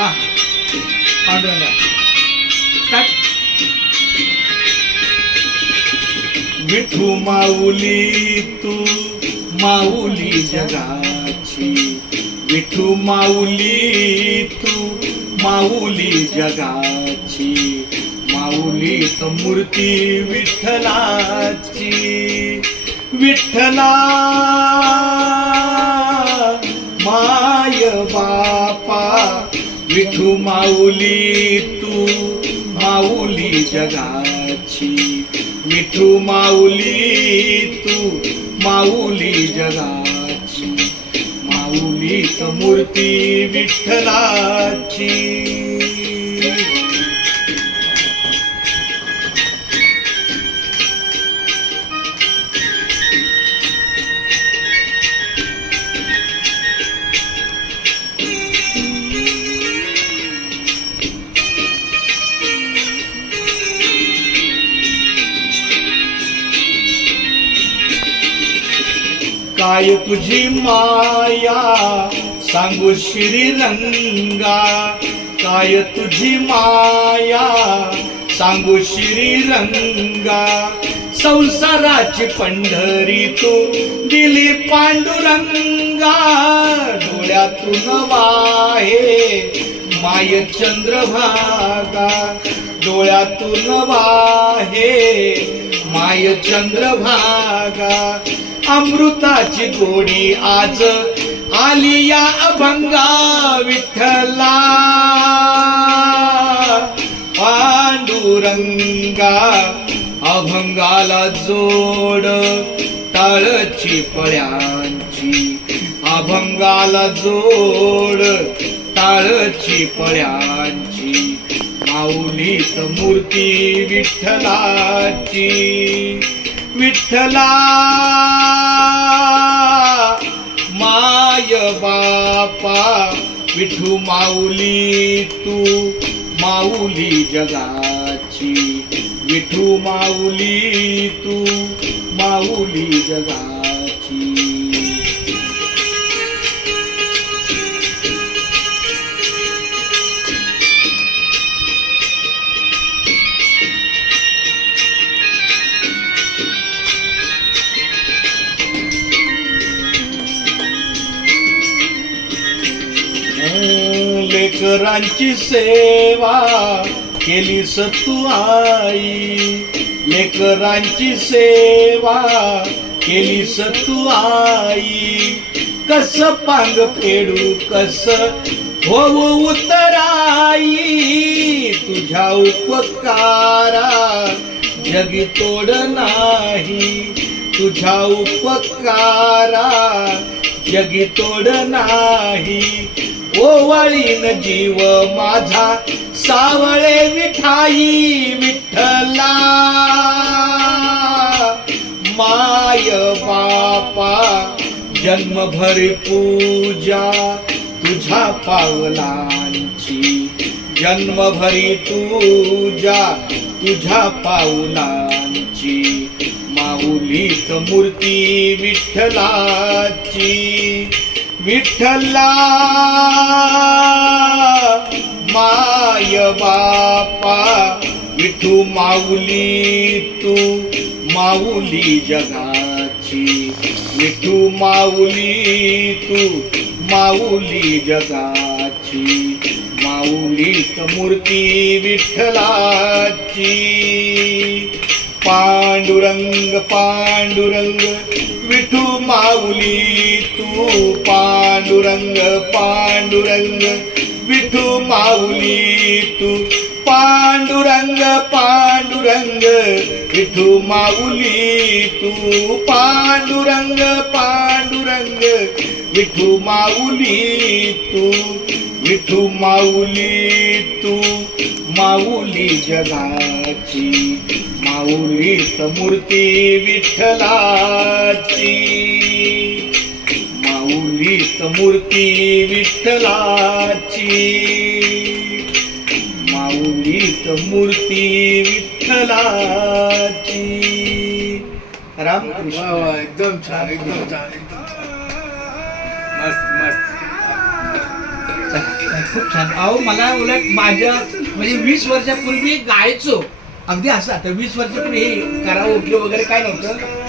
हा पांडुरंगा स्टार्ट. विठू माऊली तू माऊली जगाची, विठू माऊली तू माऊली जगाची, माऊलीत मूर्ती विठ्ठलाची. विठ्ठला माय बापा, विठू माऊली तू माऊली जगाची, विठू माऊली तू माऊली जगाची, माऊलीत मूर्ती विठ्ठलाची. काय तुझी माया सांगू श्रीरंगा, काय तुझी माया सांगू श्रीरंगा, संसाराची पंढरी तू दिली पांडुरंगा. डोळ्यातून वाहे माय चंद्रभागा, डोळ्यातून वाहे माय चंद्रभागा. अमृताची गोडी आज आली या अभंगा, विठ्ठला पांडुरंगा. अभंगाला जोड टाळची पळ्यांची, अभंगाला जोड टाळची पळ्यांची, माऊलीत मूर्ती विठ्ठलाची. विठ्ठला माय बापा, विठू माऊली तू माऊली जगाची, विठू माऊली तू माऊली जगाची. लेकरांची सेवा केलीस तू आई, लेकरांची सेवा केलीस तू आई. कस पांग फेडू कस होऊ उतराई, तुझ्या उपकारा जगी तोड नाही, तुझ्या उपकारा जगी तोड नाही. ओवाळीन जीव माझा सावळे विठाई, विठ्ठला माय बापा. जन्मभर पूजा तुझ्या पावलांची, जन्मभरी पूजा तुझ्या पावलांची, माऊलीत मूर्ती विठ्ठलाची. विठ्ठला माय बापा, विठू माऊली तू माऊली जगाची, विठू माऊली तू माऊली जगाची, माऊलीत मूर्ती विठ्ठलाची. पांडुरंग पांडुरंग विठू माऊली तू, पांडुरंग पांडुरंग विठू माऊली तू, पांडुरंग पांडुरंग विठू माऊली तू, पांडुरंग पांडुरंग विठू माऊली तू, विठू माऊली तू माऊली जगाची, माऊलीत मूर्ती विठ्ठलाची, माऊलीत मूर्ती विठ्ठलाची, माऊलीत मूर्ती विठ्ठलाची. रामकृष्ण. एकदम छान, एकदम छान, एकदम मस्त मस्त. खूप छान. अहो मला उलट माझ्या म्हणजे 20 वर्षापूर्वी गायचो अगदी असं. आता 20 वर्षापूर्वी हे कराओके वगैरे काय नव्हतं.